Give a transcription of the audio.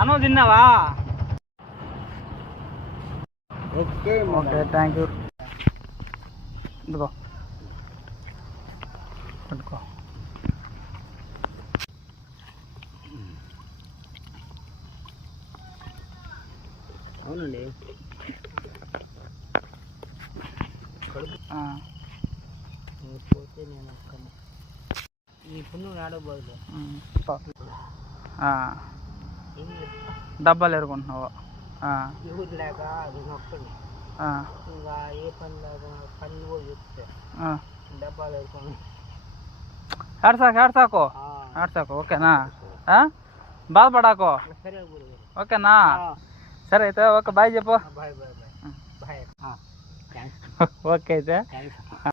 అన్నం తిన్నావా? Okay okay thank you. ఇదిగో పట్టుకో. అవునండి. పోతే నేను అక్కనే ఇప్పుడు నువ్వు ఆడబోదు డబ్బాలు ఎరుకుంటున్నావు. ఎవరు లేక అది నొక్కని ఇంకా ఏ పని లేక పని కూడా చెప్తే డబ్బాలు ఎరుకొని ఏడ్సాకు ఓకేనా? బాధపడాకు సరే ఓకేనా? సరే అయితే ఓకే బాయ్ చెప్పు. Bye bye bye bye. Okay అయితే థ్యాంక్స్.